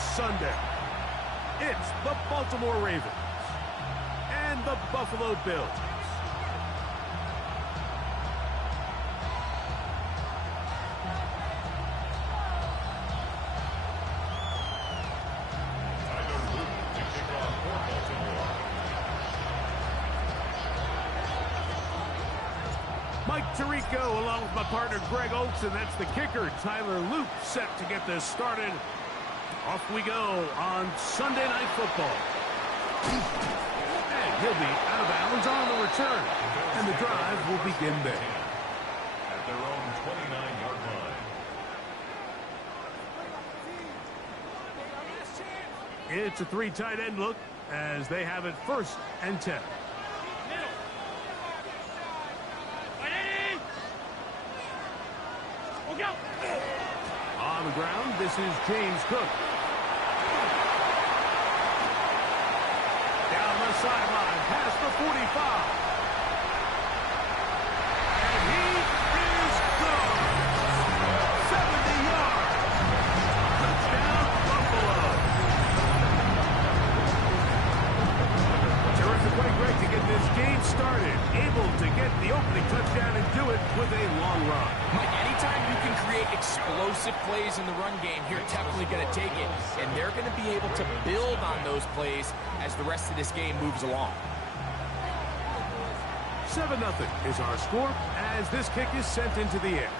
Sunday. It's the Baltimore Ravens and the Buffalo Bills. Mike Tirico along with my partner Greg Oates, and that's the kicker, Tyler Luke, set to get this started. Off we go on Sunday Night Football. And he'll be out of bounds on the return. And the drive will begin there. At their own 29-yard line. It's a three tight end look as they have it 1st and 10. On the ground, this is James Cook. Down the sideline, past the 45. And he is gone. 70 yards. Touchdown, Buffalo. Terrific way, Greg, to get this game started. Able to get the opening touchdown and do it with a long run. Mike, anytime you can create explosive plays in the run game, you're definitely going to take it. And they're going to be able to build on those plays as the rest of this game moves along. 7-0 is our score as this kick is sent into the air.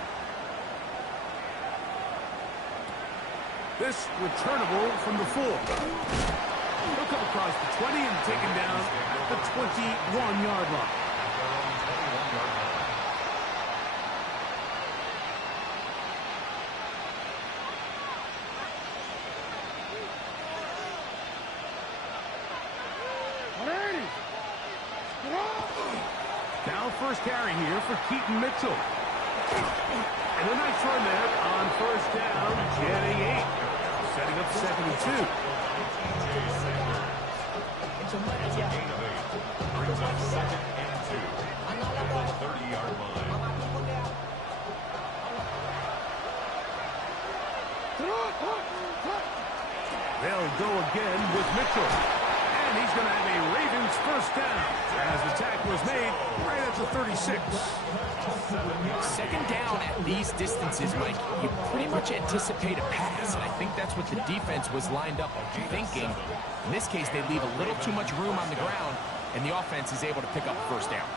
This returnable from the 4. He'll come across the 20 and taken down at the 21-yard line. Now first carry here for Keaton Mitchell. And a nice run there on 1st down, getting 8. Setting up 2nd and 2. Brings up 2nd and 2. At the 30-yard line. They'll go again with Mitchell. And he's going to have a Ravens 1st down as the tackle was made right at the 36. 2nd down at these distances, Mike, you pretty much anticipate a pass, and I think that's what the defense was lined up thinking. In this case, they leave a little too much room on the ground, and the offense is able to pick up 1st down.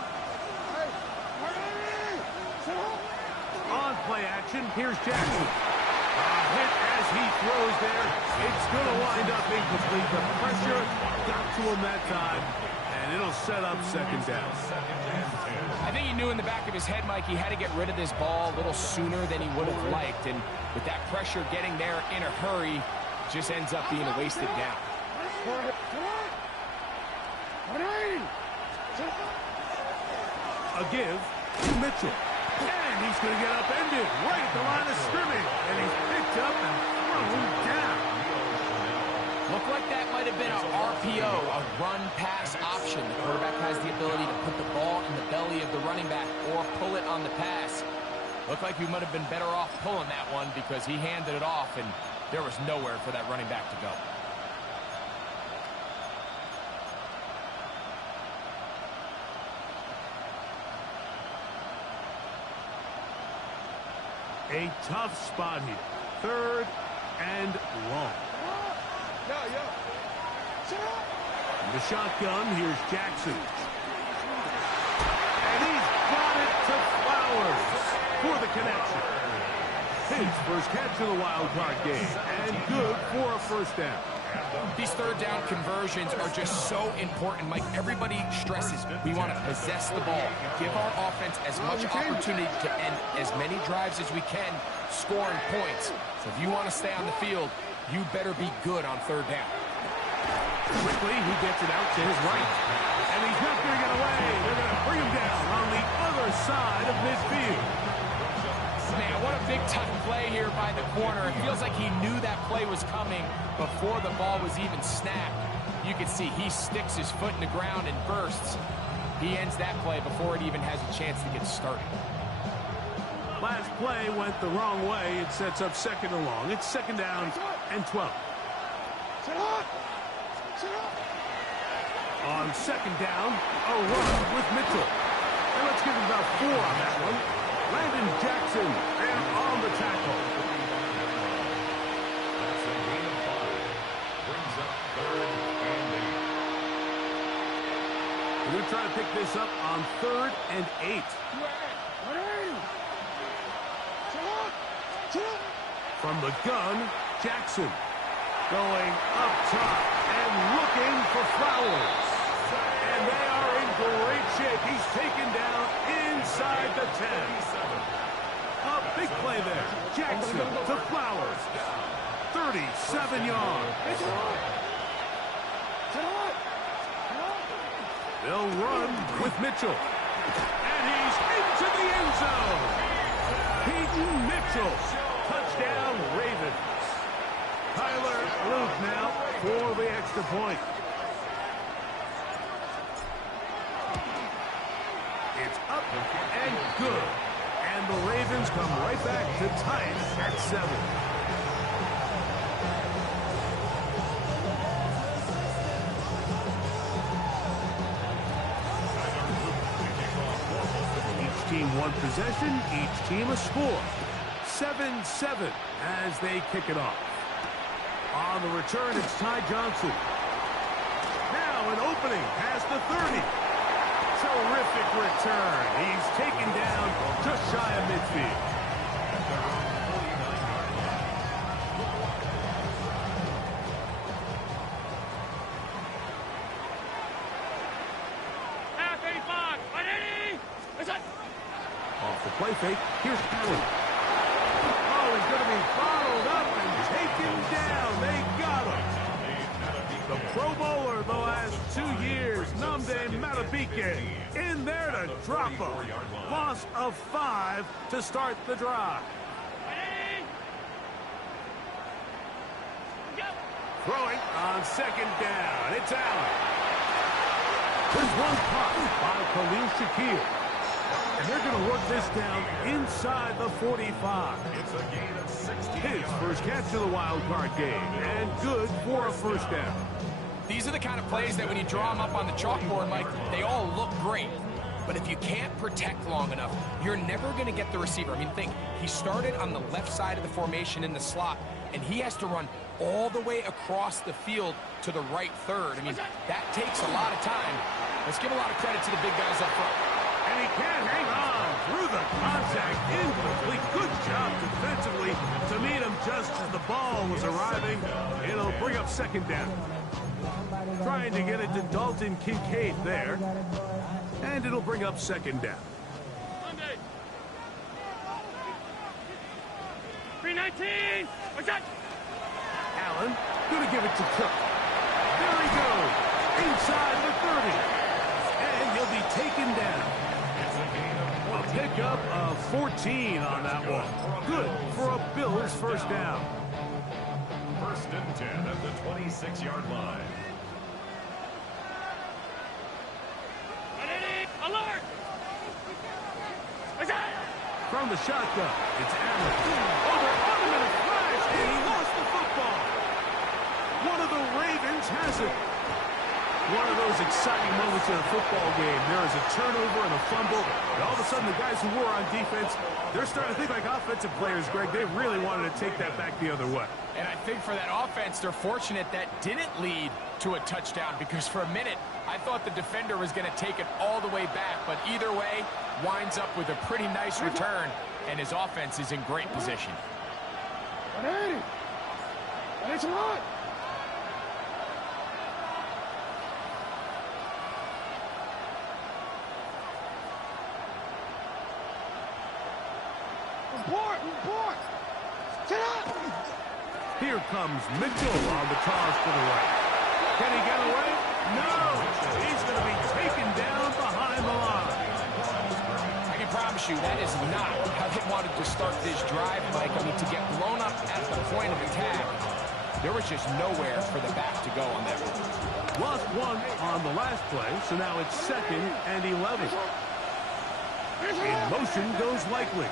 On play action, here's Jackson. Hit as he throws there. It's going to wind up incomplete. The pressure got to him that time, and it'll set up 2nd down. I think he knew in the back of his head, Mike, he had to get rid of this ball a little sooner than he would have liked, and with that pressure getting there in a hurry, just ends up being a wasted down. A give to Mitchell. And he's going to get upended right at the line of scrimmage. And he's picked up and thrown down. Looked like that might have been an RPO, a run-pass option. The quarterback has the ability to put the ball in the belly of the running back or pull it on the pass. Looked like he might have been better off pulling that one because he handed it off, and there was nowhere for that running back to go. A tough spot here. 3rd and long. In the shotgun, here's Jackson. And he's got it to Flowers for the connection. His 1st catch of the wild card game. And good for a 1st down. These 3rd down conversions are just so important, Mike. Everybody stresses we want to possess the ball, give our offense as much opportunity to end as many drives as we can, scoring points. So if you want to stay on the field, you better be good on 3rd down. Quickly, he gets it out to his right. And he's not going to get away. They're going to bring him down on the other side of midfield. Man, what a big-time play here by the corner. It feels like he knew that play was coming before the ball was even snapped. You can see he sticks his foot in the ground and bursts. He ends that play before it even has a chance to get started. Last play went the wrong way. It sets up 2nd and long. It's 2nd down and 12. On second down, a run with Mitchell. And let's give him about 4 on that one. Landon Jackson there on the tackle. That's a gain of 5. Brings up 3rd and 8. We're going to try to pick this up on 3rd and 8. From the gun, Jackson going up top and looking for Flowers. And they are in great shape. He's taken down inside the 10. A big play there. Jackson to Flowers. 37 yards. They'll run with Mitchell. And he's into the end zone. Peyton Mitchell. Touchdown, Ravens. Tyler Luke now for the extra point. It's up and good. And the Ravens come right back to tie it at 7. Each team one possession, each team a score. 7-7 as they kick it off. On the return, it's Ty Johnson. Now an opening past the 30. Terrific return. He's taken down just shy of midfield. Off the play fake, here's Allen. Oh, he's going to be bottled up and taken down. They got him. The Pro Bowler the last 2 years, Nnamdi Madubuike, in there to drop him. Loss of 5 to start the drive. Throwing on second down. It's Allen. There's one caught by Khalil Shakir. And they're going to work this down inside the 45. It's a gain of 16 His yards. first catch of the wild card game, and good for a first down. These are the kind of plays that when you draw them up on the chalkboard, Mike, they all look great. But if you can't protect long enough, you're never going to get the receiver. I mean, think, he started on the left side of the formation in the slot, and he has to run all the way across the field to the right third. I mean, that takes a lot of time. Let's give a lot of credit to the big guys up front. And he can't hang on through the contact, incomplete. Good job defensively to meet him just as the ball was arriving. It'll bring up second down. Trying to get it to Dalton Kincaid there. And it'll bring up second down. 319. What's that? Allen gonna give it to Cook. There he goes. Inside the 30. And he'll be taken down. A pickup of 14 on that one. Good for a Bills first down. 1st and 10 at the 26-yard line. Alert! What's that? From the shotgun, it's Allen. Oh, they're on him in a flash, and he lost the football. One of the Ravens has it. One of those exciting moments in a football game. There is a turnover and a fumble, and all of a sudden the guys who were on defense, they're starting to think like offensive players, Greg. They really wanted to take that back the other way. And I think for that offense, they're fortunate that didn't lead to a touchdown, because for a minute, I thought the defender was going to take it all the way back. But either way, winds up with a pretty nice return, and his offense is in great position. 180. And it's a lot. Report. Sit up. Here comes Mitchell on the toss to the right. Can he get away? No. He's going to be taken down behind the line. I can promise you that is not how they wanted to start this drive, Mike. I mean, to get blown up at the point of attack, there was just nowhere for the back to go on that one. Lost one on the last play, so now it's 2nd and 11. In motion goes Likely.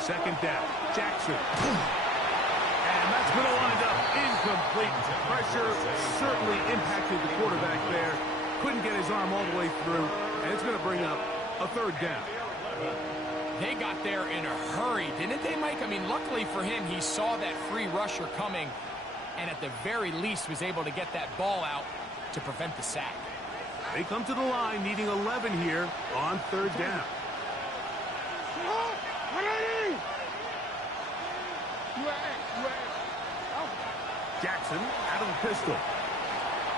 Second down. Jackson. And that's going to wind up incomplete. Pressure certainly impacted the quarterback there. Couldn't get his arm all the way through. And it's going to bring up a third down. They got there in a hurry, didn't they, Mike? I mean, luckily for him, he saw that free rusher coming and at the very least was able to get that ball out to prevent the sack. They come to the line needing 11 here on third down. Jackson out of the pistol.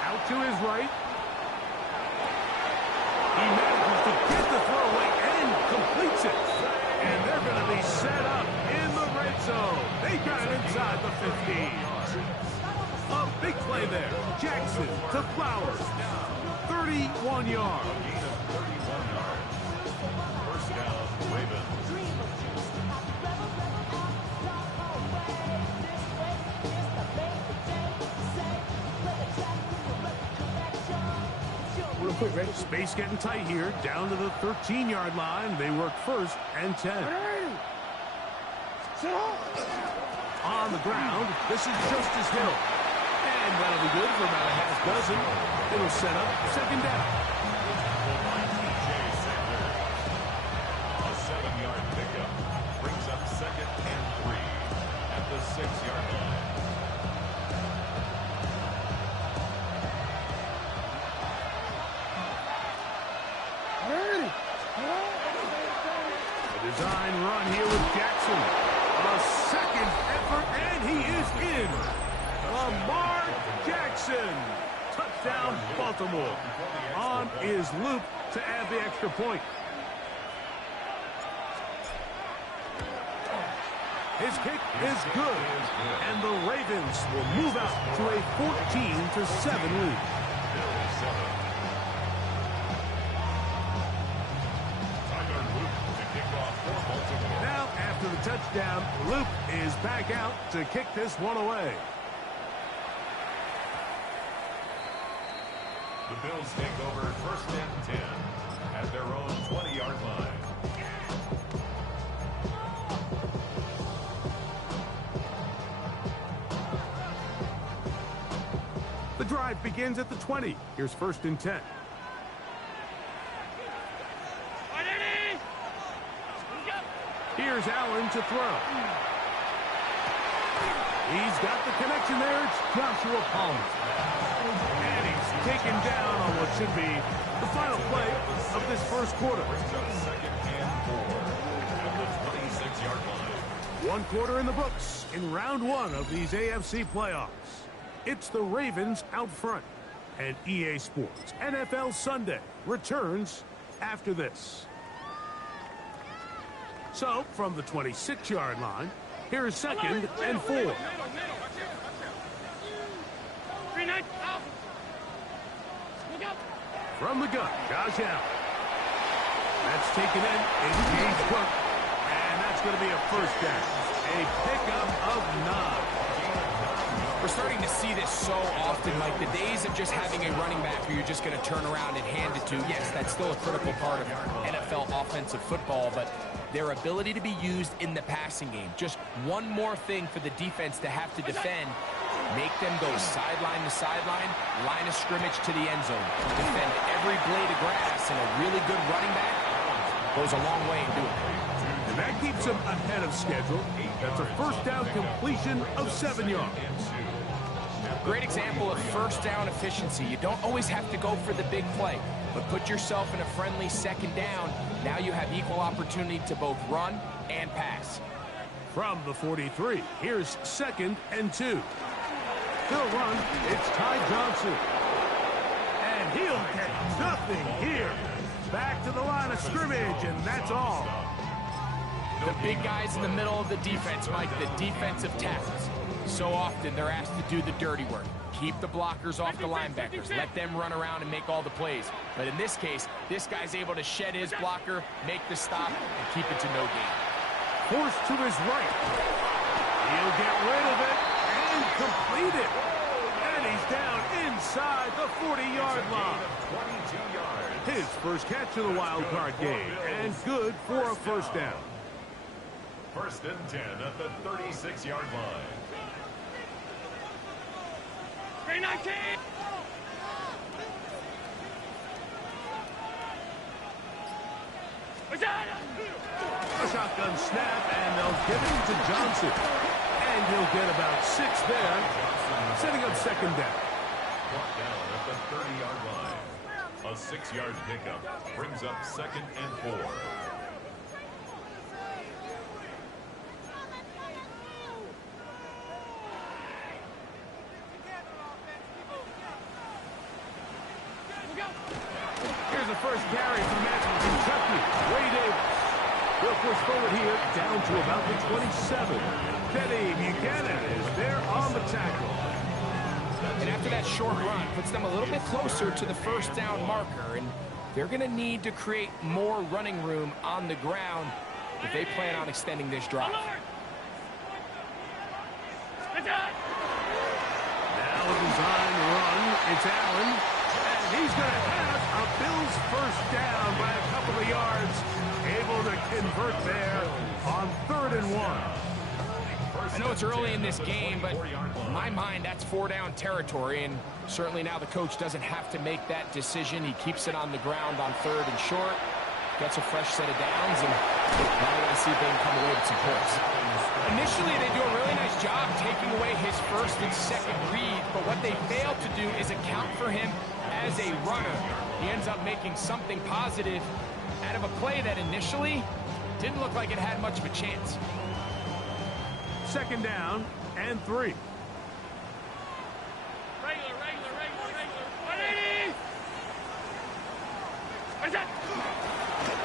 Out to his right. He manages to get the throw away and completes it. And they're going to be set up in the red zone. They got it inside the 15. A big play there. Jackson to Flowers. 31 yards. First down, Ravens. Real quick, ready? Space getting tight here. Down to the 13-yard line. They work first and 10. On the ground, this is Justice Hill. And that'll be good for about a half dozen. It'll set up second down. A 7-yard pickup brings up second and 3 at the 6-yard line. A design run here with Jackson. A second effort, and he is in. Lamar Jackson. Touchdown, Baltimore. On is Luke to add the extra point. His kick is good, and the Ravens will move out to a 14-7 lead. Now, after the touchdown, Luke is back out to kick this one away. The Bills take over first and 10 at their own 20-yard line. The drive begins at the 20. Here's first and 10. Here's Allen to throw. He's got the connection there. It's Joshua Palmer. And he's taken down on what should be the final play of this first quarter. Second and 4 at the 26-yard line. One quarter in the books in round one of these AFC playoffs. It's the Ravens out front. And EA Sports NFL Sunday returns after this. So, from the 26-yard line, here's second and 4. From the gun, Josh Allen. That's taken in James Cook. And that's going to be a first down. A pickup of 9. We're starting to see this so often, like the days of just having a running back who you're just going to turn around and hand it to. Yes, that's still a critical part of NFL offensive football, but their ability to be used in the passing game. Just one more thing for the defense to have to defend. Make them go sideline to sideline, line of scrimmage to the end zone. Defend every blade of grass, and a really good running back goes a long way in doing it. And that keeps them ahead of schedule. That's a first down completion of 7 yards. Great example of first down efficiency. You don't always have to go for the big play, but put yourself in a friendly second down. Now you have equal opportunity to both run and pass. From the 43, here's second and 2. He'll run. It's Ty Johnson. And he'll get nothing here. Back to the line of scrimmage, and that's all. The big guys in the middle of the defense, Mike, the defensive tackles. So often they're asked to do the dirty work. Keep the blockers off the linebackers. Let them run around and make all the plays. But in this case, this guy's able to shed his blocker, make the stop, and keep it to no gain. Forced to his right. He'll get rid of it and complete it. And he's down inside the 40-yard line. 22 yards. His first catch of the wild card game, and good for a first down. First and 10 at the 36-yard line. 319. A shotgun snap, and they'll give it to Johnson. And he'll get about 6 there, setting up second down. Brought down at the 30-yard line. A 6-yard pickup brings up second and 4. Here's the first carry from Kentucky. Wade Davis. He'll push forward here down to about the 27. Teddy Buchanan is there on the tackle. And after that short run, puts them a little bit closer to the first down marker. And they're going to need to create more running room on the ground if they plan on extending this drive. Now a design run. It's Allen. And he's going to have a Bills first down by a couple of yards. Able to convert there on 3rd and 1. I know it's early in this game, but in my mind, that's 4-down territory, and certainly now the coach doesn't have to make that decision. He keeps it on the ground on 3rd and short, gets a fresh set of downs, and now we're going to see if they can come away with some points. Initially, they do a really nice job taking away his first and second read, but what they fail to do is account for him as a runner. He ends up making something positive out of a play that initially didn't look like it had much of a chance. Second down and 3. Regular. 180.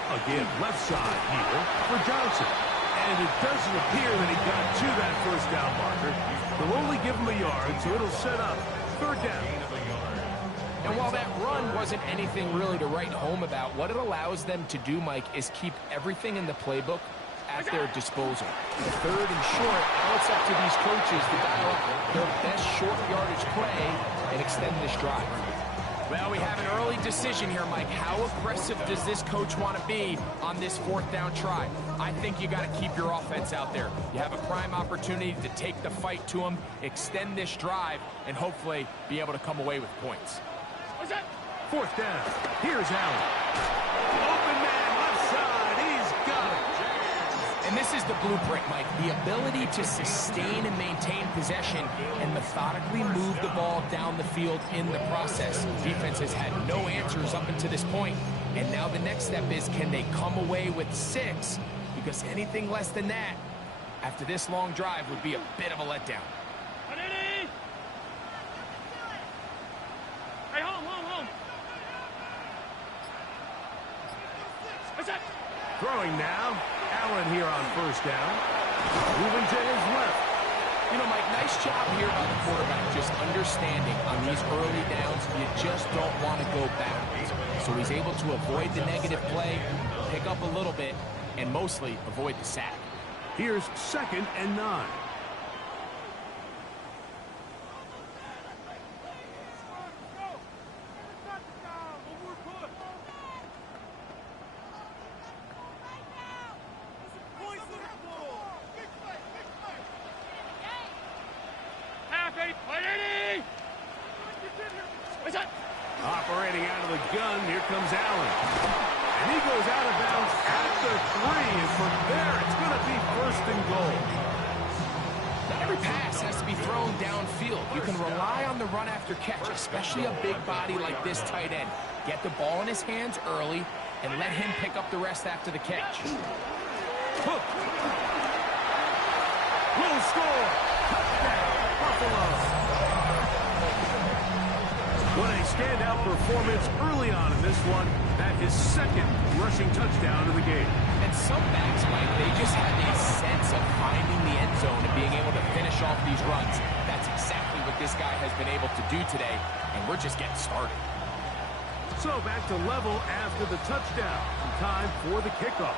Again, left side here for Johnson. And it doesn't appear that he got to that first down marker. They'll only give him a yard, so it'll set up 3rd down. And while that run wasn't anything really to write home about, what it allows them to do, Mike, is keep everything in the playbook at their disposal. 3rd and short, now it's up to these coaches to dial up their best short yardage play and extend this drive. Well, we have an early decision here, Mike. How aggressive does this coach want to be on this 4th down try? I think you got to keep your offense out there. You have a prime opportunity to take the fight to them, extend this drive, and hopefully be able to come away with points. 4th down. Here's Allen. Open man, left side. He's got it. And this is the blueprint, Mike. The ability to sustain and maintain possession and methodically move the ball down the field in the process. Defense has had no answers up until this point. And now the next step is, can they come away with 6? Because anything less than that, after this long drive, would be a bit of a letdown. Throwing now. Allen here on first down. Moving to his left. You know, Mike, nice job here by the quarterback, just understanding on these early downs, you just don't want to go backwards. So he's able to avoid the negative play, pick up a little bit, and mostly avoid the sack. Here's 2nd and 9. Operating out of the gun, here comes Allen. And he goes out of bounds at the 3, and from there it's going to be 1st and goal. Not every pass has to be thrown downfield. You can rely on the run after catch, especially a big body like this tight end. Get the ball in his hands early and let him pick up the rest after the catch. Hook. Will score. Touchdown, Buffalo. What a standout performance early on in this one. That his 2nd rushing touchdown of the game. And some backs, Mike, they just have a sense of finding the end zone and being able to finish off these runs. That's exactly what this guy has been able to do today, and we're just getting started. So back to level after the touchdown. Time for the kickoff.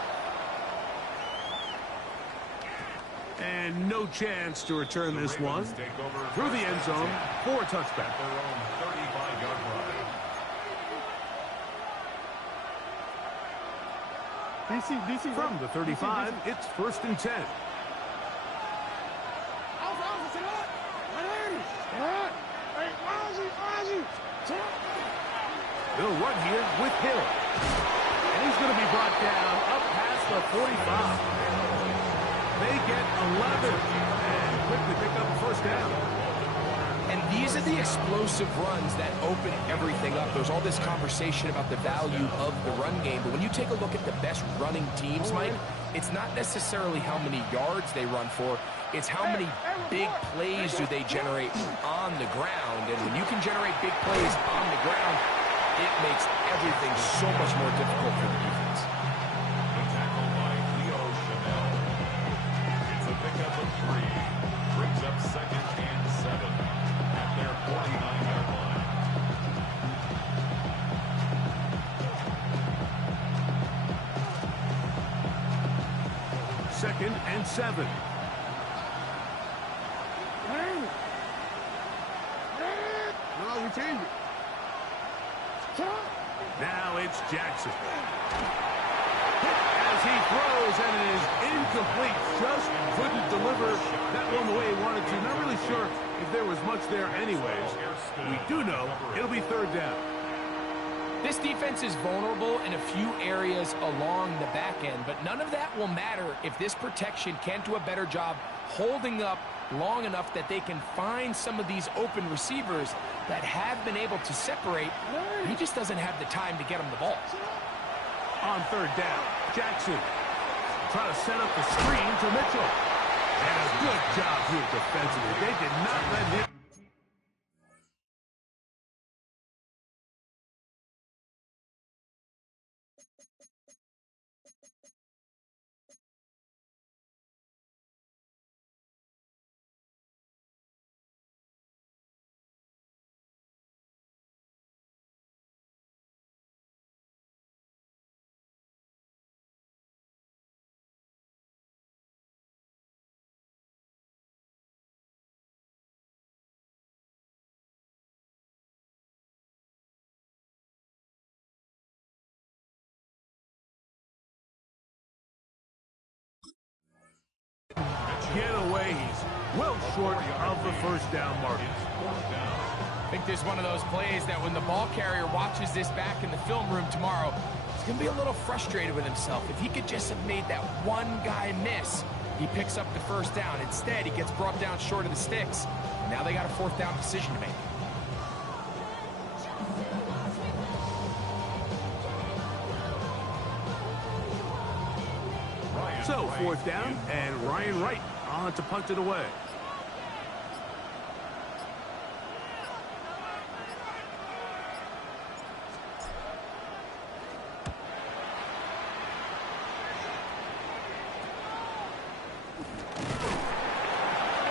And no chance to return this one. Through the end zone for a touchback. Their own 35-yard line. From the 35, it's 1st and 10. They'll run here with Hill. And he's going to be brought down up past the 45. They get 11 and quickly pick up a 1st down. And these are the explosive runs that open everything up. There's all this conversation about the value of the run game, but when you take a look at the best running teams, Mike, it's not necessarily how many yards they run for, it's how many big plays do they generate on the ground. And when you can generate big plays on the ground, it makes everything so much more difficult for the defense. The tackle by Leo Chanel. It's a pickup of 3. Brings up 2nd and 7 at their 49-yard line. Second and 7. No, we changed it. Now it's Jackson. As he throws, and it is incomplete. Just couldn't deliver that one the way he wanted to. Not really sure if there was much there anyways. We do know it'll be 3rd down. This defense is vulnerable in a few areas along the back end, but none of that will matter if this protection can't do a better job holding up long enough that they can find some of these open receivers that have been able to separate. He just doesn't have the time to get them the ball. On 3rd down, Jackson trying to set up the screen to Mitchell. And a good job here defensively. They did not let him. Getaway, he's well short of the 1st down mark. I think there's one of those plays that when the ball carrier watches this back in the film room tomorrow, he's going to be a little frustrated with himself. If he could just have made that one guy miss, he picks up the 1st down. Instead, he gets brought down short of the sticks. And now they got a 4th down decision to make. So 4th down, and Ryan Wright on to punt it away.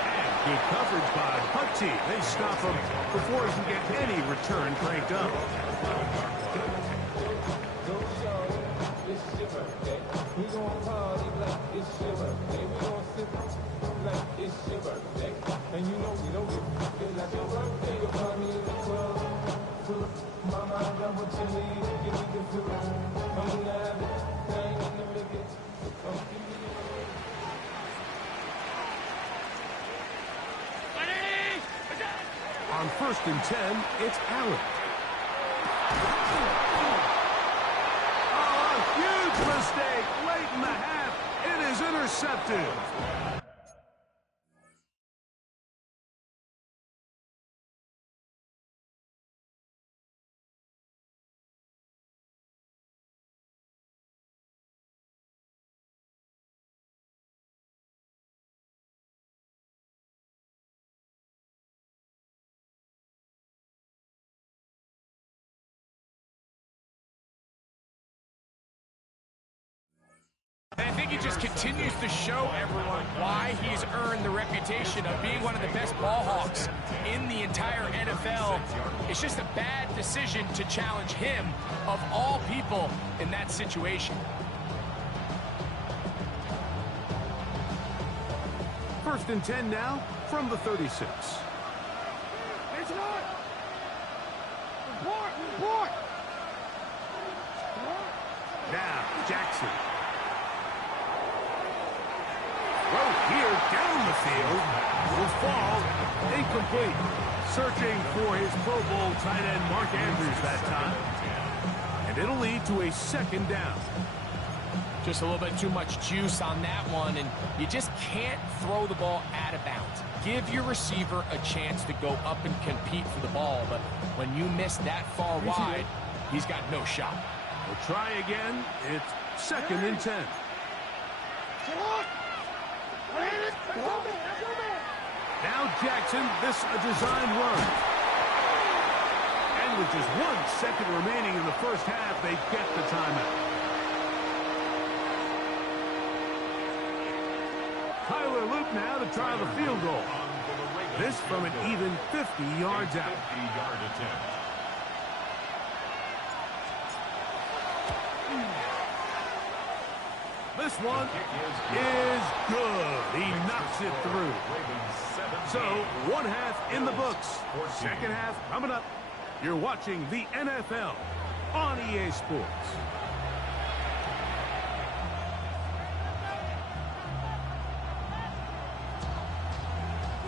And good coverage by Putty. They stop him before he can get any return cranked up. We gon' party like it's your birthday. We gon' sip like it's your birthday. And you know we don't give like your birthday. You'll find me in the club. Mama, I got what you need. Give me the feeling. I'm gonna have it. I ain't gonna make it. On 1st and 10, it's Allen. Oh, a huge mistake late in the half. It is intercepted. And I think he just continues to show everyone why he's earned the reputation of being one of the best ball hawks in the entire NFL. It's just a bad decision to challenge him, of all people, in that situation. 1st and 10 now from the 36. It's not. Report. Now, Jackson down the field will fall incomplete. Searching for his Pro Bowl tight end Mark Andrews that time. And it'll lead to a second down. Just a little bit too much juice on that one, and you just can't throw the ball out of bounds. Give your receiver a chance to go up and compete for the ball, but when you miss that far wide, he's got no shot. We'll try again. It's second and 10. Now Jackson, this a designed run. And with just 1 second remaining in the first half, they get the timeout. Tyler Luke now to try the field goal. This from an even 50 yards out. 50-yard attempt. This one is good. He knocks it through. So, 1 half in the books. Second half coming up. You're watching the NFL on EA Sports.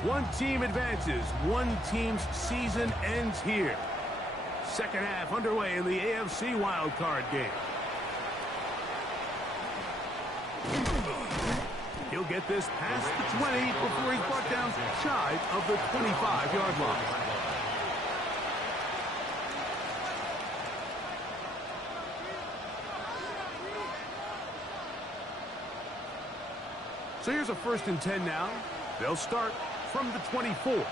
One team advances. One team's season ends here. Second half underway in the AFC Wildcard game. He'll get this past the 20 before he's brought down shy of the 25-yard line. So here's a 1st and 10 now. They'll start from the 24. The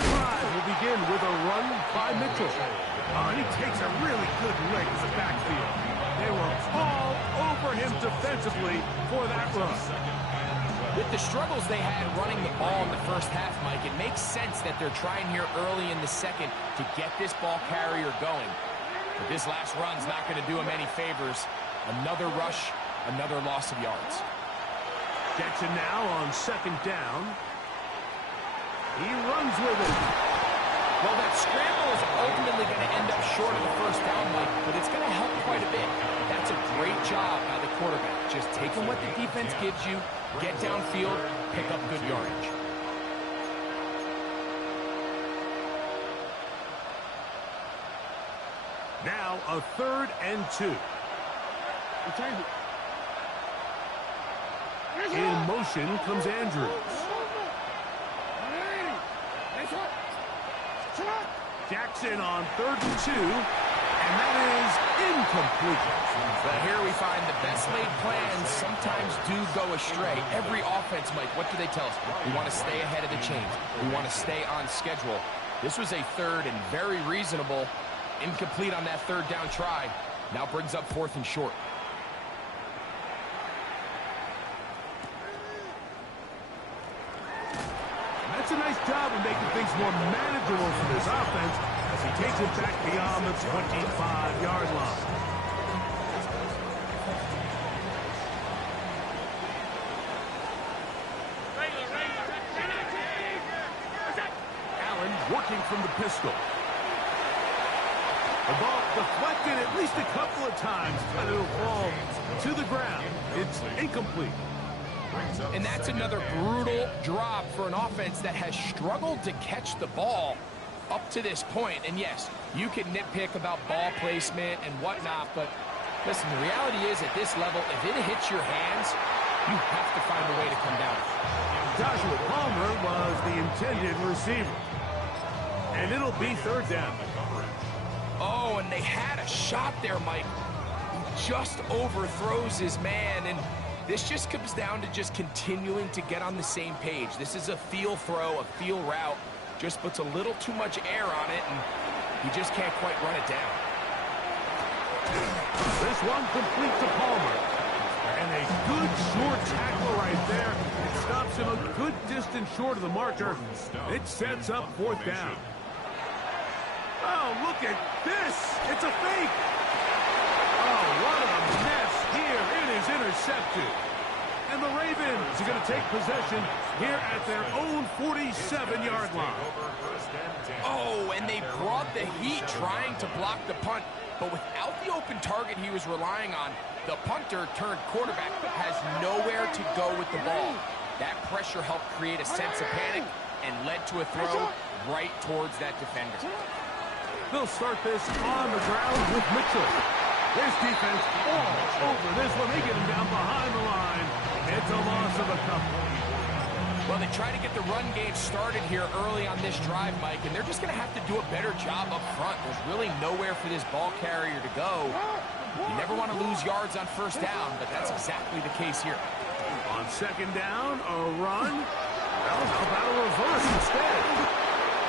drive will begin with a run by Mitchell. And he takes a really good leg to the backfield. They were all over him defensively for that run. With the struggles they had running the ball in the first half, Mike, it makes sense that they're trying here early in the second to get this ball carrier going. But this last run's not going to do him any favors. Another rush, another loss of yards. Jackson now on 2nd down. He runs with it. Well, that scramble is ultimately going to end up short of the first down, Mike, but it's going to help quite a bit. That's a great job by the quarterback. Just taking what the defense gives you, get downfield, pick up good yardage. Now a 3rd and 2. In motion comes Andrews. Jackson on 3rd and 2, and that is incomplete. But here we find the best laid plans sometimes do go astray. Every offense, Mike, what do they tell us? We want to stay ahead of the chains. We want to stay on schedule. This was a 3rd and very reasonable. Incomplete on that 3rd down try. Now brings up 4th and short. That's a nice job of making things more manageable for this offense as he takes it back beyond the 25-yard line. Allen working from the pistol. The ball deflected at least a couple of times, but it'll fall to the ground. It's incomplete. And that's another brutal drop for an offense that has struggled to catch the ball up to this point. And yes, you can nitpick about ball placement and whatnot, but listen, the reality is at this level, if it hits your hands, you have to find a way to come down. Joshua Palmer was the intended receiver. And it'll be 3rd down. Oh, and they had a shot there, Mike. He just overthrows his man, and this just comes down to just continuing to get on the same page. This is a feel throw, a feel route. Just puts a little too much air on it, and he just can't quite run it down. This one complete to Palmer. And a good short tackle right there. It stops him a good distance short of the marker. It sets up 4th down. Oh, look at this. It's a fake. Oh, what a mess here. It is intercepted. And the Ravens are going to take possession here at their own 47-yard line. Oh, and they brought the heat trying to block the punt. But without the open target he was relying on. The punter turned quarterback has nowhere to go with the ball. That pressure helped create a sense of panic and led to a throw right towards that defender. They'll start this on the ground with Mitchell. There's defense all over this one. They get him down behind the line. It's a loss of a couple. Well, they try to get the run game started here early on this drive, Mike, and they're just going to have to do a better job up front. There's really nowhere for this ball carrier to go. You never want to lose yards on first down, but that's exactly the case here. On second down, a run. Well, how about a reverse instead?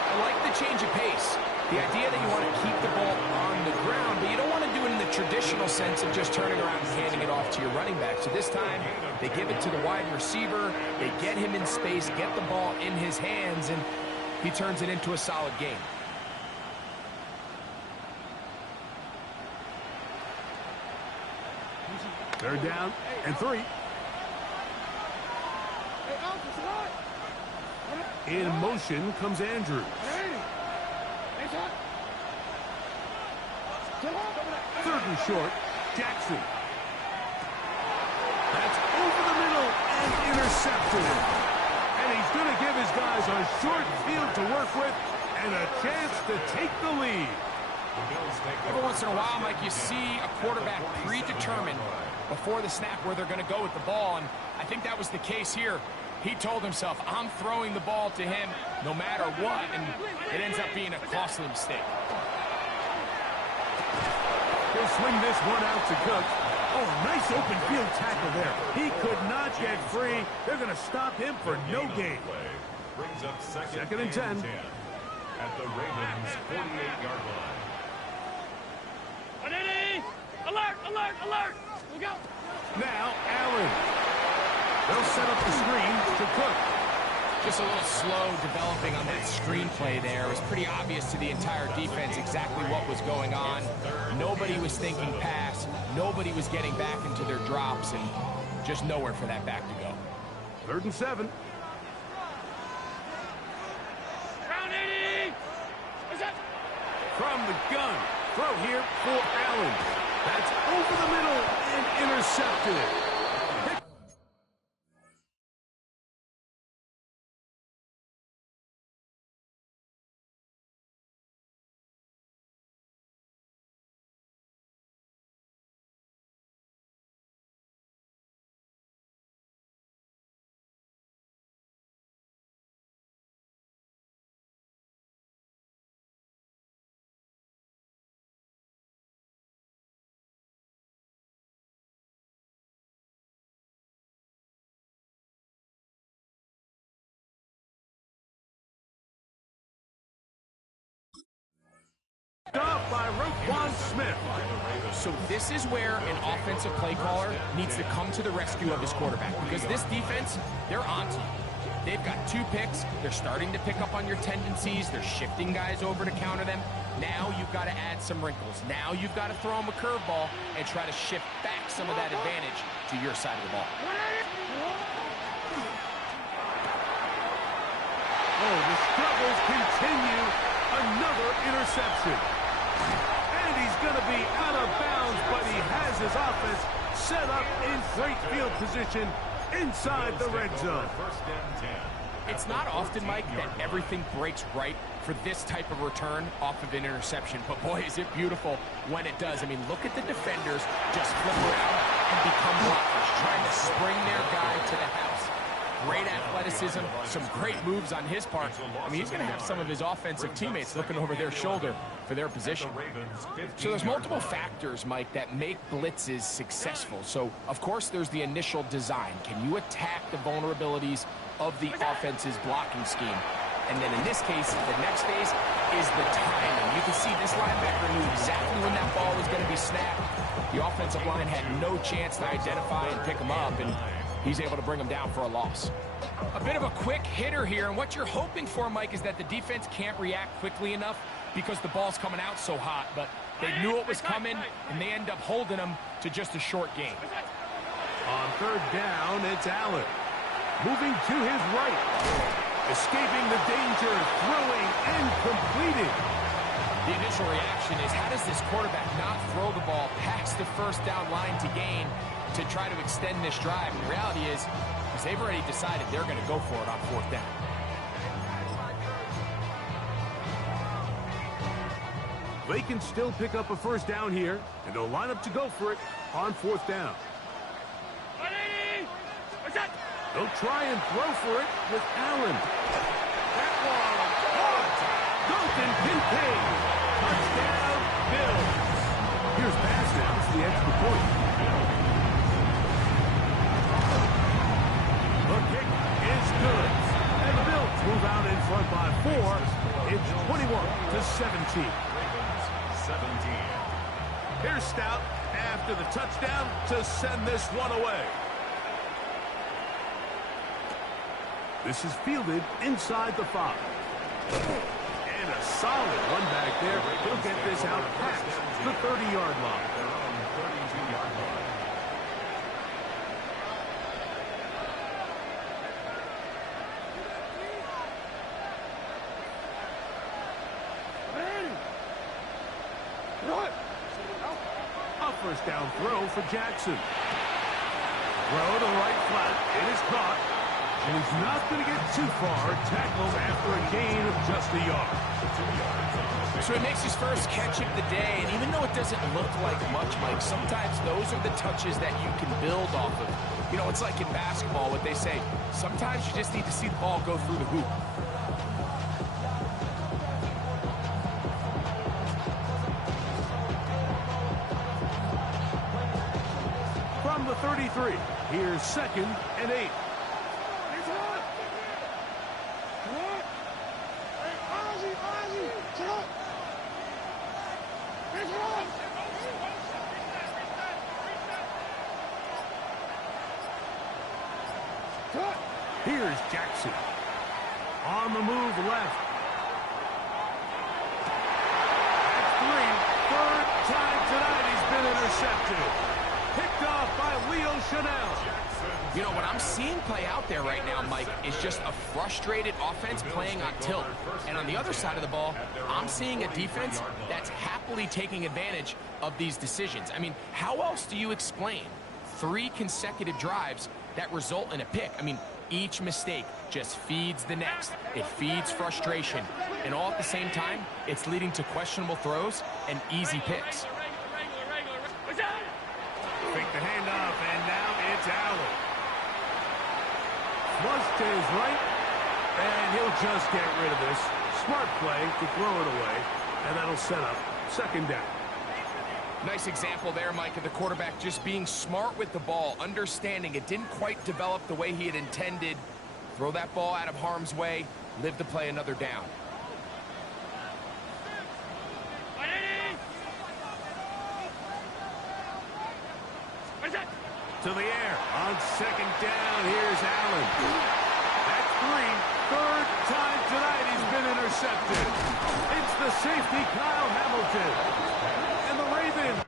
I like the change of pace. The idea that you want to keep the ball on the ground, but you don't want to do it in the traditional sense of just turning around and handing it off to your running back. So this time, they give it to the wide receiver, they get him in space, get the ball in his hands, and he turns it into a solid game. Third down and 3. In motion comes Andrews. Third and short, Jackson. That's over the middle and intercepted. And he's going to give his guys a short field to work with and a chance to take the lead. Every once in a while, Mike, you see a quarterback predetermined before the snap where they're going to go with the ball, and I think that was the case here. He told himself, I'm throwing the ball to him no matter what, and it ends up being a costly mistake. He'll swing this one out to Cook. Oh, nice open field tackle there. He could not get free. They're going to stop him for no gain. Brings up Second and 10. At the Ravens' 48-yard line. 180! Alert, alert, alert! Look out! Now, Allen. They'll set up the screen to Cook. Just a little slow developing on that screenplay there. It was pretty obvious to the entire defense exactly what was going on. Nobody was thinking pass. Nobody was getting back into their drops, and just nowhere for that back to go. 3rd and 7. Round 80! What's that? From the gun. Throw here for Allen. That's over the middle and intercepted. Stopped by Roquan Smith. So this is where an offensive play caller needs to come to the rescue of his quarterback, because this defense, they're onto you. They've got 2 picks. They're starting to pick up on your tendencies. They're shifting guys over to counter them. Now you've got to add some wrinkles. Now you've got to throw them a curveball and try to shift back some of that advantage to your side of the ball. Oh, the struggles continue. Another interception. And he's going to be out of bounds, but he has his offense set up in great field position inside the red zone. It's not often, Mike, that everything breaks right for this type of return off of an interception. But boy, is it beautiful when it does. I mean, look at the defenders just flip around and become blockers, trying to spring their guy to the house. Great athleticism, some great moves on his part. I mean, he's going to have some of his offensive teammates looking over their shoulder for their position. So there's multiple factors, Mike, that make blitzes successful. So, of course, there's the initial design. Can you attack the vulnerabilities of the offense's blocking scheme? And then in this case, the next phase is the timing. You can see this linebacker knew exactly when that ball was going to be snapped. The offensive line had no chance to identify and pick him up, and he's able to bring him down for a loss. A bit of a quick hitter here, and what you're hoping for, Mike, is that the defense can't react quickly enough because the ball's coming out so hot, but they knew it was coming, and they end up holding him to just a short gain. On 3rd down, it's Allen. Moving to his right. Escaping the danger, throwing and completing. The initial reaction is, how does this quarterback not throw the ball past extra first down line to gain to try to extend this drive. The reality is they've already decided they're going to go for it on fourth down. They can still pick up a first down here, and they'll line up to go for it on fourth down. They'll try and throw for it with Allen. That one caught. Duncan Kincaid. Touchdown, Bills. Here's pass now for the extra point. The kick is good. And the Bills move out in front by 4. It's 21-17. 17. Here's Stout after the touchdown to send this one away. This is fielded inside the 5. And a solid run back there. He'll get this out past the 30-yard line. Their own 32-yard line. A first down throw for Jackson. Throw to the right flat. It is caught. And he's not going to get too far. Tackled after a gain of just a yard. So he makes his first catch of the day, and even though it doesn't look like much, Mike, sometimes those are the touches that you can build off of. You know, it's like in basketball, what they say, sometimes you just need to see the ball go through the hoop. From the 33, here's 2nd and 8. Here's Jackson. On the move left. That's 3. Third time tonight he's been intercepted. Picked off by Leo Chanel. You know, what I'm seeing play out there right now, Mike, is just a frustrated offense playing on tilt. And on the other side of the ball, I'm seeing a defense that's happily taking advantage of these decisions. I mean, how else do you explain 3 consecutive drives that result in a pick? I mean, each mistake just feeds the next. It feeds frustration. And all at the same time, it's leading to questionable throws and easy picks. Fake the handoff, and now it's Allen. Flush to his right, and he'll just get rid of this. Smart play to throw it away, and that'll set up 2nd down. Nice example there, Mike, of the quarterback just being smart with the ball, understanding it didn't quite develop the way he had intended. Throw that ball out of harm's way, live to play another down. To the air on 2nd down. Here's Allen. That's 3. Third time tonight he's been intercepted. It's the safety, Kyle Hamilton. And the Ravens.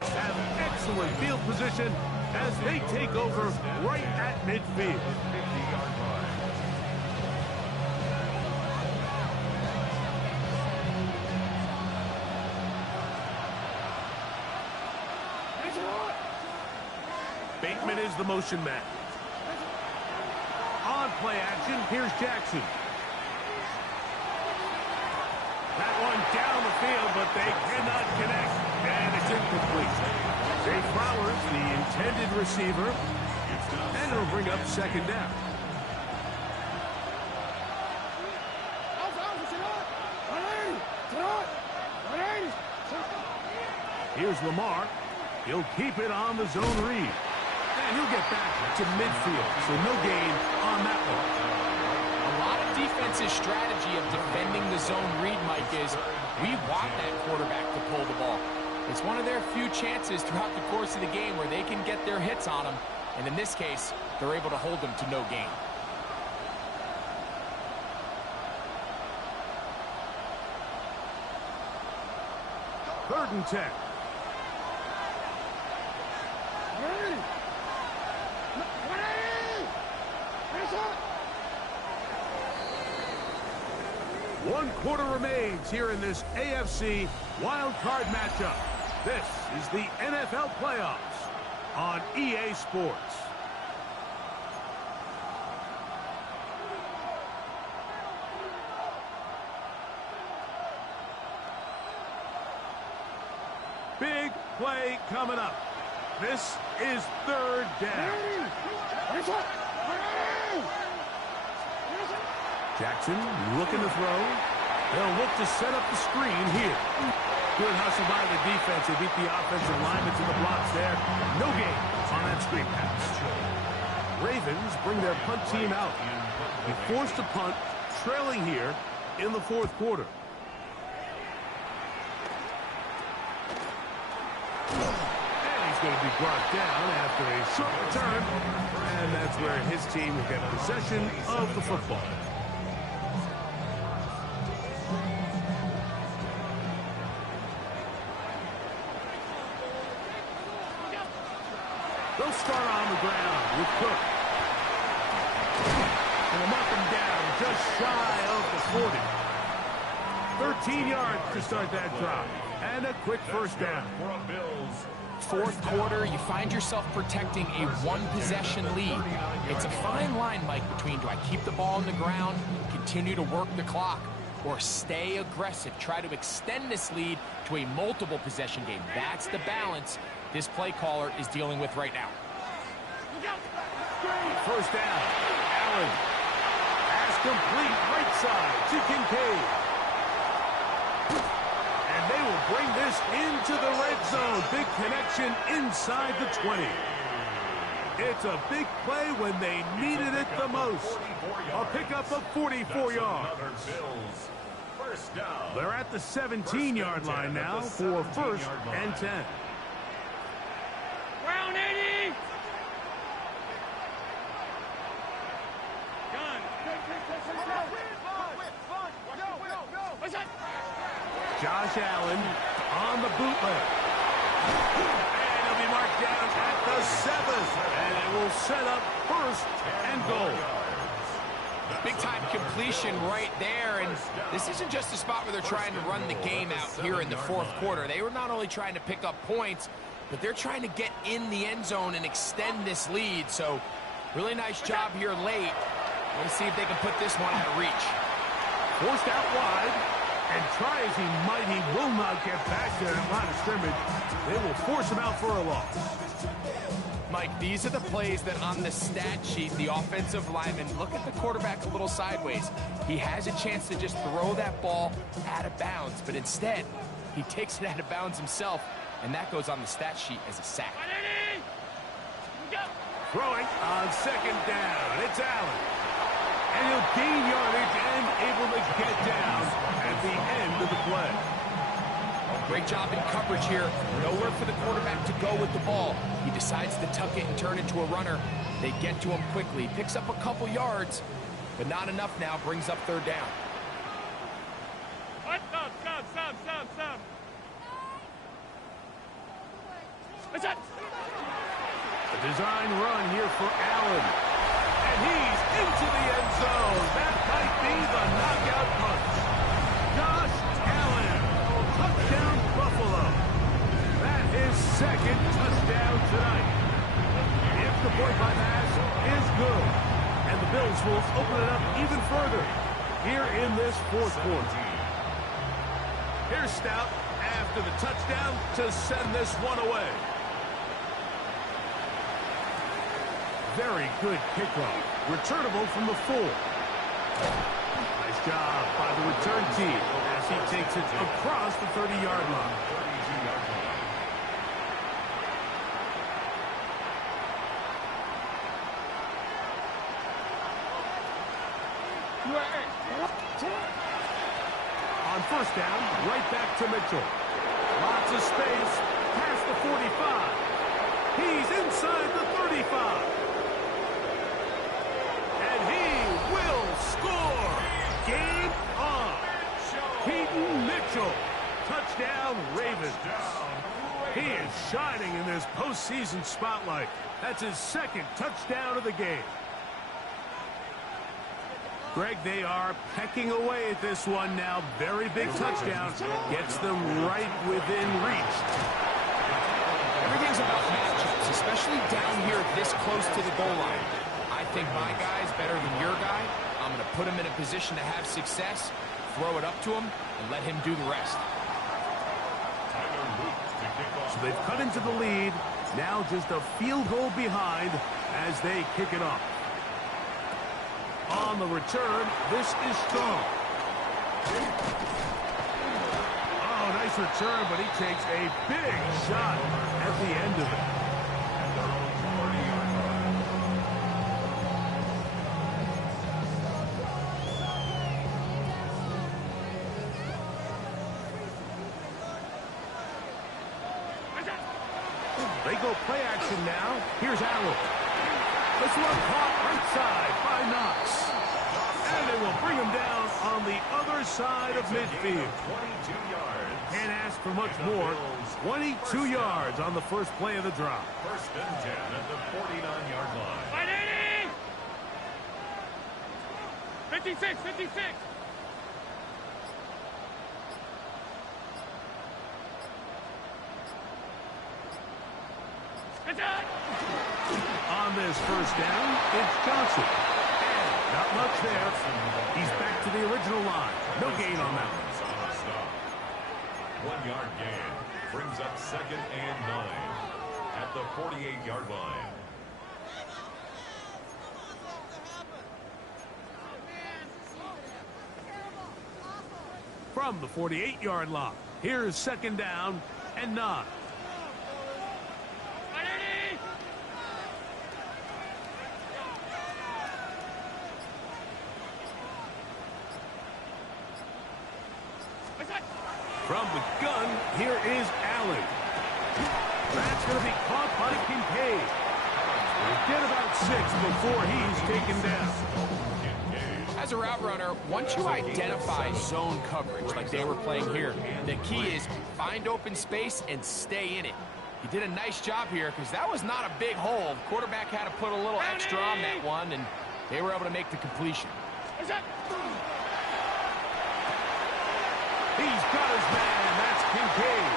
Have excellent field position as they take over right at midfield. 50-yard line. Bateman is the motion man. On play action, here's Jackson. That one down the field, but they cannot connect. And it's incomplete. Jay Flowers, the intended receiver. And it'll bring up 2nd down. Here's Lamar. He'll keep it on the zone read. And he'll get back to midfield. So no gain on that one. A lot of defense's strategy of defending the zone read, Mike, is we want that quarterback to pull the ball. It's one of their few chances throughout the course of the game where they can get their hits on him. And in this case, they're able to hold them to no gain. 3rd and 10. One quarter remains here in this AFC Wildcard matchup. This is the NFL playoffs on EA Sports. Big play coming up. This is 3rd down. Jackson looking to throw. They'll look to set up the screen here. Good hustle by the defense. They beat the offensive lineman to the blocks there. No gain on that screen pass. Ravens bring their punt team out. They forced to punt, trailing here in the 4th quarter. And he's going to be brought down after a short return. And that's where his team will get possession of the football. They'll start on the ground with Cook. And they'll mark him down just shy of the 40. 13 yards to start that drive. And a quick first down. 4th quarter, you find yourself protecting a 1-possession lead. It's a fine line, Mike, between do I keep the ball on the ground, continue to work the clock, or stay aggressive, try to extend this lead to a multiple possession game. That's the balance this play caller is dealing with right now. First down. Allen. Pass complete. Right side to Kincaid. And they will bring this into the red zone. Big connection inside the 20. It's a big play when they needed it the most. A pickup of 44 yards. They're at the 17-yard line now for 1st and 10. Round 80! Gun! What's that? Josh Allen on the bootleg. And he'll be marked down at the 7th. And it will set up 1st and goal. Big-time completion right there, and this isn't just a spot where they're trying to run the game out here in the 4th quarter. They were not only trying to pick up points, but they're trying to get in the end zone and extend this lead. So, really nice job here late. Let's see if they can put this one out of reach. Forced out wide, and try as he might, he will not get back to that line of scrimmage. They will force him out for a loss. Mike, these are the plays that on the stat sheet, the offensive lineman, look at the quarterback a little sideways. He has a chance to just throw that ball out of bounds, but instead, he takes it out of bounds himself, and that goes on the stat sheet as a sack. Throwing on 2nd down. It's Allen. And he'll gain yardage and able to get down at the end of the play. Great job in coverage here. Nowhere for the quarterback to go with the ball. He decides to tuck it and turn it to a runner. They get to him quickly. Picks up a couple yards, but not enough now. Brings up 3rd down. What? Stop. What's that? A design run here for Allen. And he's into the end zone. That might be the knockout punch. Josh Allen. Touchdown, Buffalo. That is 2nd touchdown tonight. If the point by pass is good. And the Bills will open it up even further here in this 4th quarter. Here's Stout after the touchdown to send this one away. Very good kickoff. Returnable from the 4. Nice job by the return team as he takes it across the 30-yard line. On 1st down, right back to Mitchell. Lots of space past the 45. He's inside the 35. And he will score. Game on. Peyton Mitchell. Touchdown, Ravens. shining in this postseason spotlight. That's his second touchdown of the game. Greg, they are pecking away at this one now. Very big touchdown. Gets them right within reach. Everything's about matchups, especially down here this close to the goal line. I think my guy's better than your guy. I'm going to put him in a position to have success, throw it up to him, and let him do the rest. So they've cut into the lead. Now just a field goal behind as they kick it off. On the return, this is strong. Oh, nice return, but he takes a big shot at the end of it. They go play action now. Here's Allen. This one caught right side by Knox. And they will bring him down on the other side of midfield. 22 yards. Can't ask for much more. 22 yards on the first play of the drive. First and 10 at the 49-yard line. 56, 56. On this first down, it's Johnson. And not much there. He's back to the original line. No gain on that one. 1 yard gain brings up second and 9 at the 48-yard line. From the 48-yard line, here's second down and 9. From the gun, here is Allen. That's going to be caught by Kincaid. We'll get about 6 before he's taken down. As a route runner, once you identify zone coverage like they were playing here, the key is find open space and stay in it. He did a nice job here because that was not a big hole. Quarterback had to put a little extra on that one, and they were able to make the completion. He's got his man, that's Kincaid.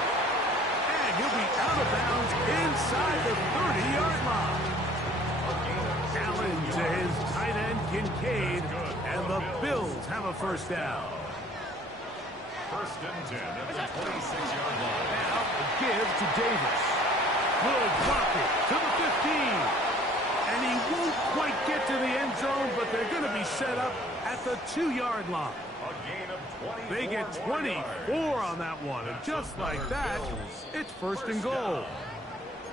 And he'll be out of bounds inside the 30-yard line. Allen to his tight end, Kincaid, and the Bills have a first down. First and 10 at the 26-yard line. Now, a give to Davis. Good blocking to the 15. And he won't quite get to the end zone, but they're going to be set up at the 2-yard line. A gain of 24 They get 24 on that one, and just like that, it's first and goal.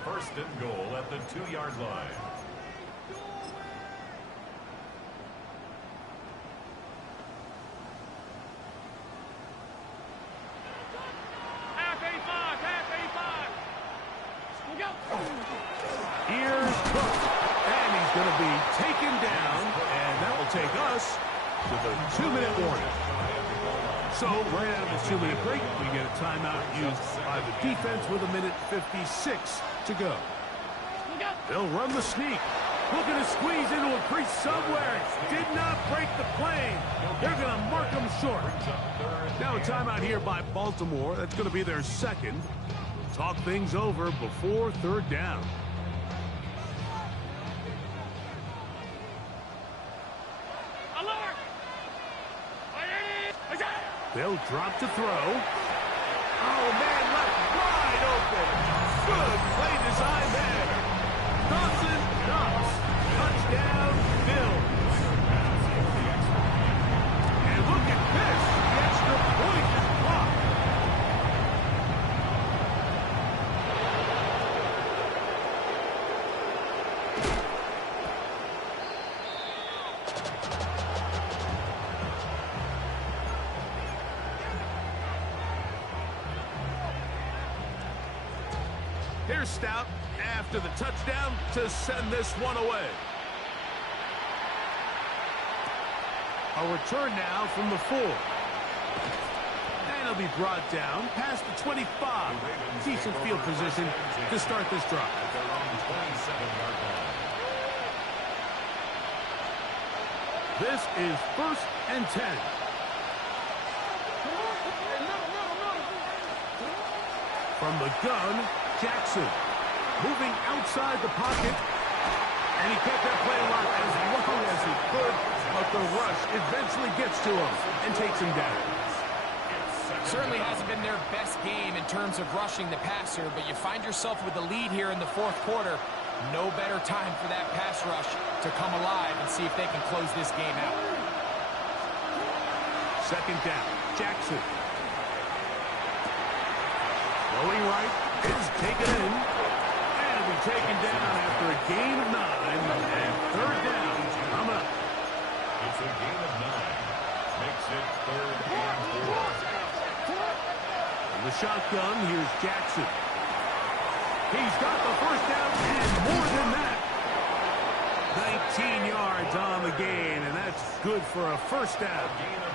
First and goal at the 2-yard line. Here's Cook, and he's going to be taken down, and that will take us to the 2-minute warning. So, right out of this 2-minute break, we get a timeout used by the defense with 1:56 to go. They'll run the sneak. Looking to squeeze into a crease somewhere. Did not break the plane. They're going to mark them short. Now a timeout here by Baltimore. That's going to be their second. Talk things over before third down. They'll drop to throw. Oh, man, left wide open. Good play design there. Dawson Knox. Touchdown, Bills. And look at this. The extra point is blocked. Here's Stout after the touchdown to send this one away. A return now from the 4. And he'll be brought down past the 25. Decent field position to start this drive. At their own 27-yard line. This is 1st and 10. From the gun, Jackson. Moving outside the pocket. And he kept that play alive as long as he could. But the rush eventually gets to him and takes him down. Certainly hasn't been their best game in terms of rushing the passer, but you find yourself with the lead here in the 4th quarter. No better time for that pass rush to come alive and see if they can close this game out. 2nd down, Jackson. Going right, is taken in. And will be taken down after a gain of 9. And 3rd down, coming up. It's a gain of 9. Makes it 3rd and 4. In the shotgun, here's Jackson. He's got the 1st down and more than that. 19 yards on the gain, and that's good for a 1st down. Gain of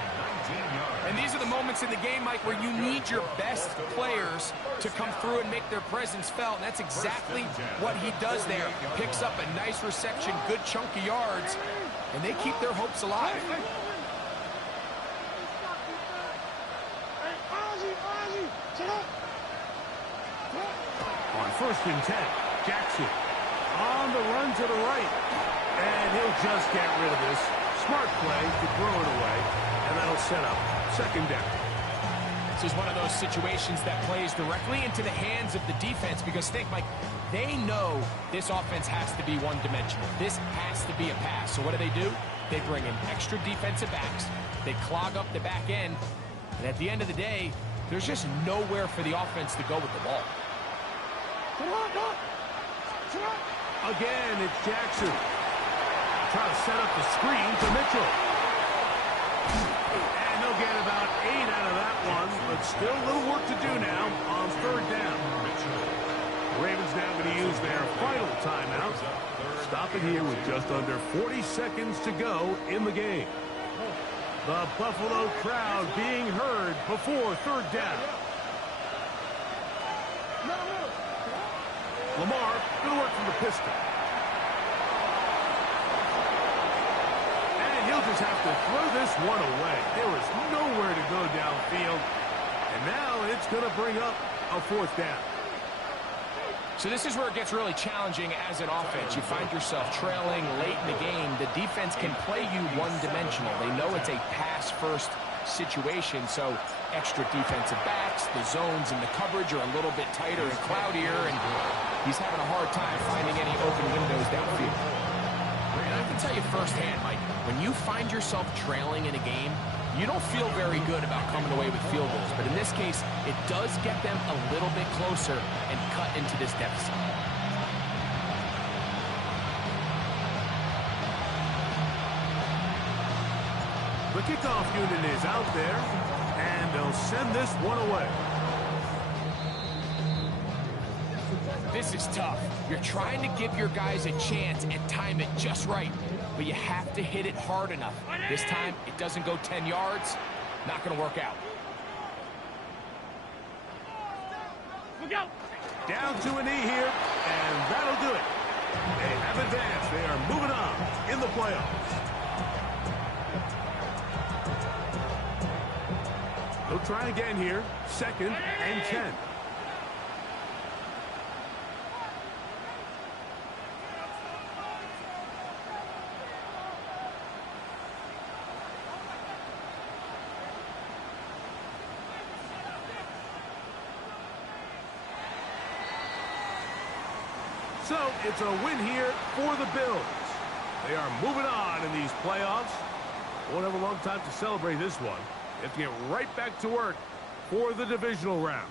19 yards. And these are the moments in the game, Mike, where you need your best players to come through and make their presence felt. And that's exactly what he does there. Picks up a nice reception, good chunk of yards, and they keep their hopes alive. On 1st and 10, Jackson on the run to the right. And he'll just get rid of this. Smart play to throw it away, and that'll set up 2nd down. This is one of those situations that plays directly into the hands of the defense because think, Mike, they know this offense has to be one-dimensional. This has to be a pass. So what do? They bring in extra defensive backs. They clog up the back end. And at the end of the day, there's just nowhere for the offense to go with the ball. Again, it's Jackson. Trying to set up the screen to Mitchell. And they'll get about 8 out of that one, but still a little work to do now on 3rd down. The Ravens now going to use their final timeout. Stop it here with just under 40 seconds to go in the game. The Buffalo crowd being heard before 3rd down. Lamar, good work from the pistol. And he'll just have to throw this one away. There was nowhere to go downfield. And now it's going to bring up a 4th down. So this is where it gets really challenging as an offense. You find yourself trailing late in the game. The defense can play you one-dimensional. They know it's a pass-first situation, so extra defensive backs, the zones and the coverage are a little bit tighter and cloudier, and he's having a hard time finding any open windows downfield. And I can tell you firsthand, Mike, when you find yourself trailing in a game, you don't feel very good about coming away with field goals. But in this case, it does get them a little bit closer and cut into this deficit. The kickoff unit is out there, and they'll send this one away. This is tough. You're trying to give your guys a chance and time it just right, but you have to hit it hard enough. This time, it doesn't go 10 yards. Not going to work out. Look out! Down to a knee here, and that'll do it. They have advanced. They are moving on in the playoffs. They'll try again here. 2nd and 10. So it's a win here for the Bills. They are moving on in these playoffs. Won't have a long time to celebrate this one. They have to get right back to work for the divisional round.